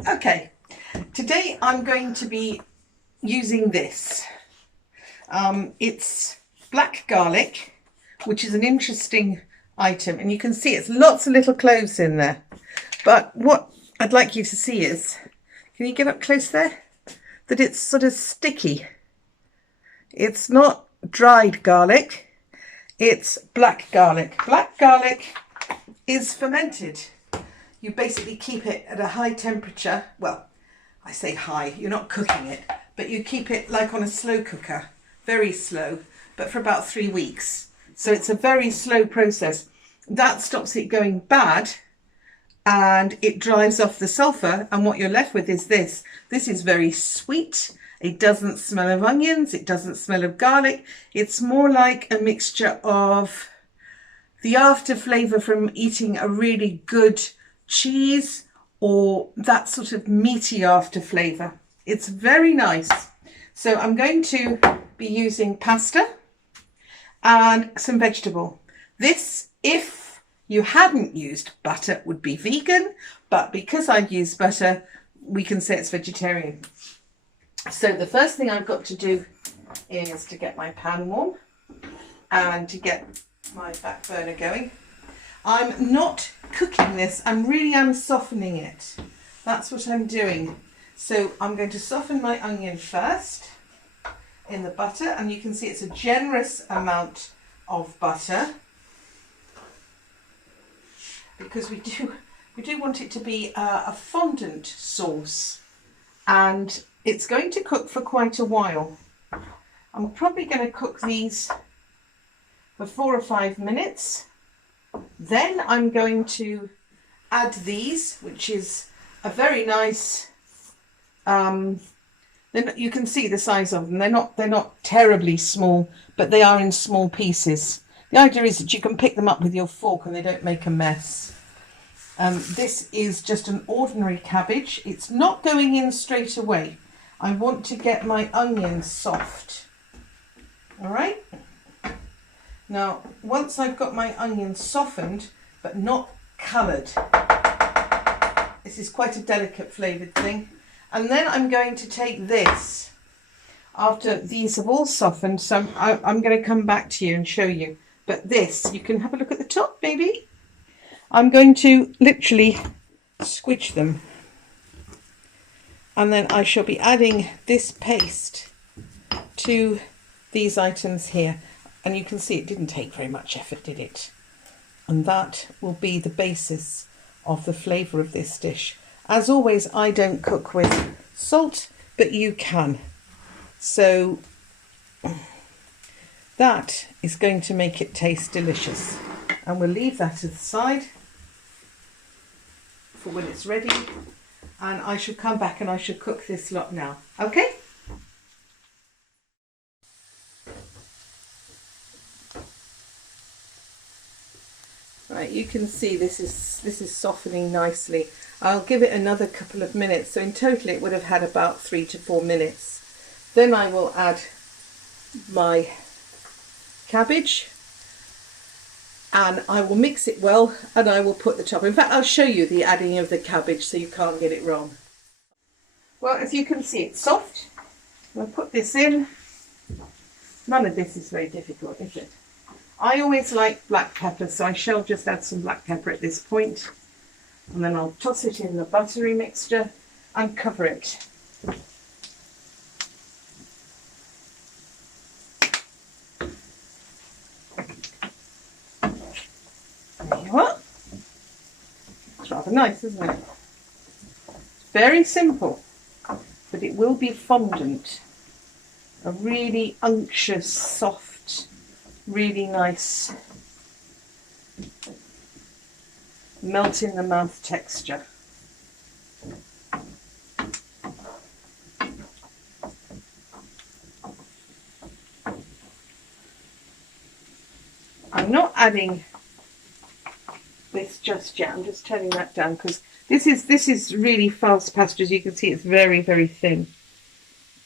Okay, today I'm going to be using this. It's black garlic, which is an interesting item, and you can see it's lots of little cloves in there. But what I'd like you to see is, can you get up close there? That it's sort of sticky. It's not dried garlic, it's black garlic. Black garlic is fermented. You basically keep it at a high temperature. Well, I say high, you're not cooking it, but you keep it like on a slow cooker, very slow, but for about 3 weeks. So it's a very slow process. That stops it going bad and it drives off the sulfur, and what you're left with is this. This is very sweet. It doesn't smell of onions, it doesn't smell of garlic. It's more like a mixture of the after flavour from eating a really good cheese or that sort of meaty after flavour. It's very nice. So I'm going to be using pasta and some vegetable. This, if you hadn't used butter, would be vegan, but because I've used butter, we can say it's vegetarian. So the first thing I've got to do is to get my pan warm and to get my back burner going. I'm not cooking this, I really am softening it. That's what I'm doing. So I'm going to soften my onion first in the butter, and you can see it's a generous amount of butter because we do want it to be a fondant sauce, and it's going to cook for quite a while. I'm probably going to cook these for 4 or 5 minutes. Then I'm going to add these, which is a very nice, you can see the size of them. They're not terribly small, but they are in small pieces. The idea is that you can pick them up with your fork and they don't make a mess. This is just an ordinary cabbage. It's not going in straight away. I want to get my onions soft. All right. Now, once I've got my onions softened, but not coloured, this is quite a delicate flavoured thing. And then I'm going to take this, after these have all softened, so I'm going to come back to you and show you. But this, you can have a look at the top, maybe. I'm going to literally squish them. And then I shall be adding this paste to these items here. And you can see it didn't take very much effort, did it? And that will be the basis of the flavour of this dish. As always, I don't cook with salt, but you can. So that is going to make it taste delicious. And we'll leave that to the side for when it's ready. And I shall come back and I shall cook this lot now. Okay? Right, you can see this is softening nicely. I'll give it another couple of minutes. So in total it would have had about 3 to 4 minutes. Then I will add my cabbage and I will mix it well, and I will put the top. In fact, I'll show you the adding of the cabbage so you can't get it wrong. Well, as you can see, it's soft. I'll put this in. None of this is very difficult, is it? I always like black pepper, so I shall just add some black pepper at this point. And then I'll toss it in the buttery mixture and cover it. There you are. It's rather nice, isn't it? Very simple, but it will be fondant. A really unctuous, soft, really nice melt in the mouth texture. I'm not adding this just yet. I'm just turning that down because this is really fast pasta. As you can see, it's very, very thin.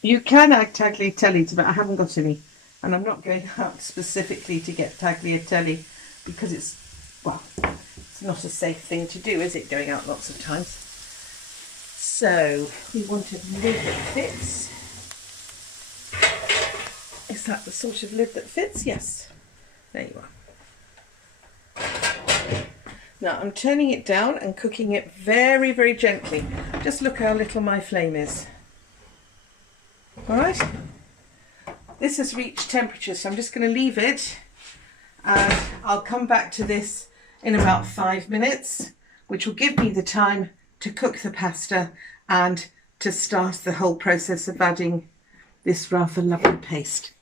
You can add tagliatelle, but I haven't got any, and I'm not going out specifically to get tagliatelle because it's not a safe thing to do, is it, going out lots of times? So we want a lid that fits. Is that the sort of lid that fits? Yes. There you are. Now I'm turning it down and cooking it very, very gently. Just look how little my flame is. All right. This has reached temperature, so I'm just going to leave it, and I'll come back to this in about 5 minutes, which will give me the time to cook the pasta and to start the whole process of adding this rather lovely paste.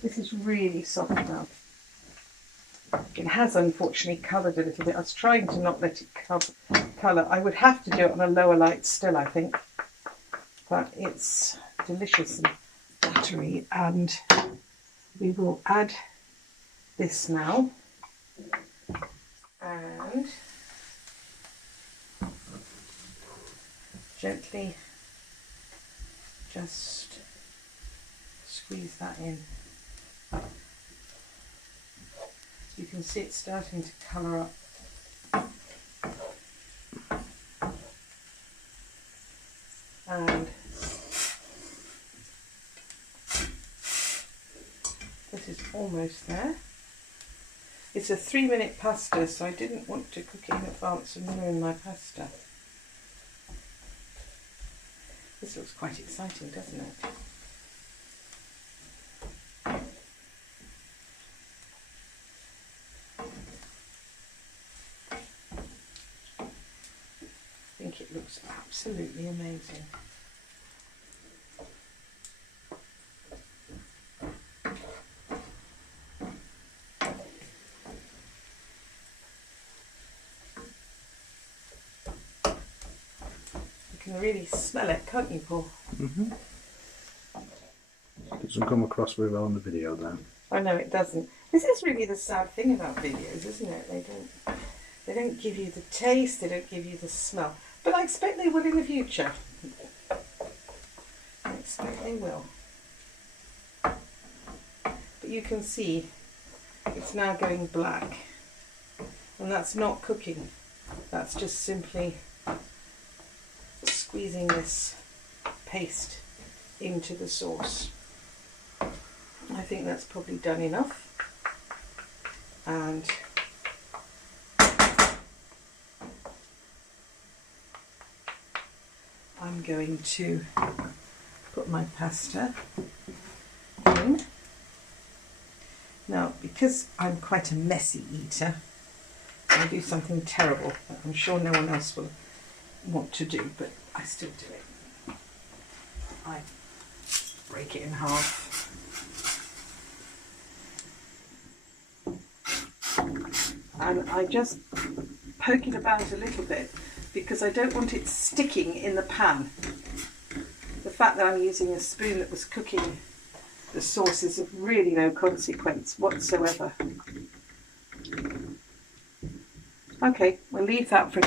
This is really soft now. It has unfortunately coloured a little bit. I was trying to not let it colour. I would have to do it on a lower light still, I think. But it's delicious and buttery, and we will add this now. And gently just squeeze that in. You can see it's starting to colour up. And this is almost there. It's a 3-minute pasta, so I didn't want to cook it in advance and ruin my pasta. This looks quite exciting, doesn't it? I think it looks absolutely amazing. You can really smell it, can't you, Paul? Mm-hmm. Doesn't come across very well on the video, though. I know it doesn't. This is really the sad thing about videos, isn't it? They don't give you the taste, they don't give you the smell. But I expect they will in the future. I expect they will. But you can see it's now going black. And that's not cooking. That's just simply squeezing this paste into the sauce. I think that's probably done enough. And I'm going to put my pasta in. Now, because I'm quite a messy eater, I'll do something terrible that I'm sure no one else will want to do, but I still do it. I break it in half. And I just poke it about a little bit because I don't want it sticking in the pan. The fact that I'm using a spoon that was cooking the sauce is of really no consequence whatsoever. Okay, we'll leave that for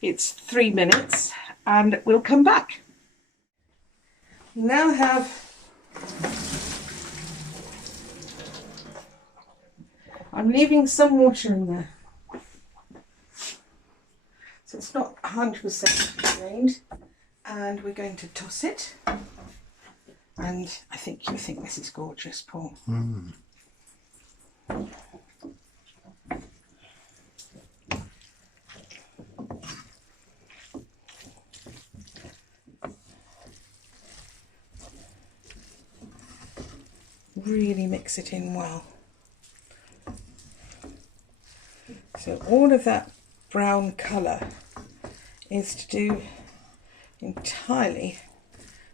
it's 3 minutes and we'll come back. Now I'm leaving some water in there. So it's not 100% drained, and we're going to toss it. And I think you think this is gorgeous, Paul. Mm. Really mix it in well. So all of that brown colour is to do entirely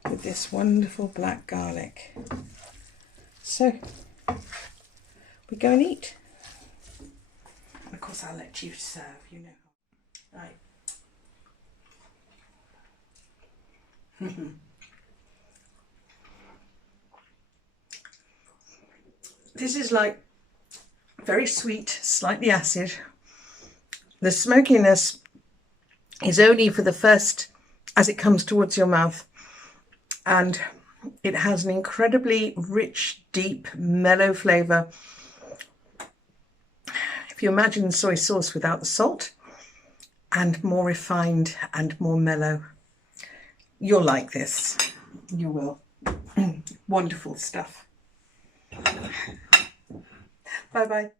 with this wonderful black garlic. So we go and eat. And of course I'll let you serve, you know. Right. This is like very sweet, slightly acid. The smokiness is only for the first, as it comes towards your mouth, and it has an incredibly rich, deep, mellow flavour. If you imagine soy sauce without the salt and more refined and more mellow, you'll like this. You will. Wonderful stuff. Bye-bye.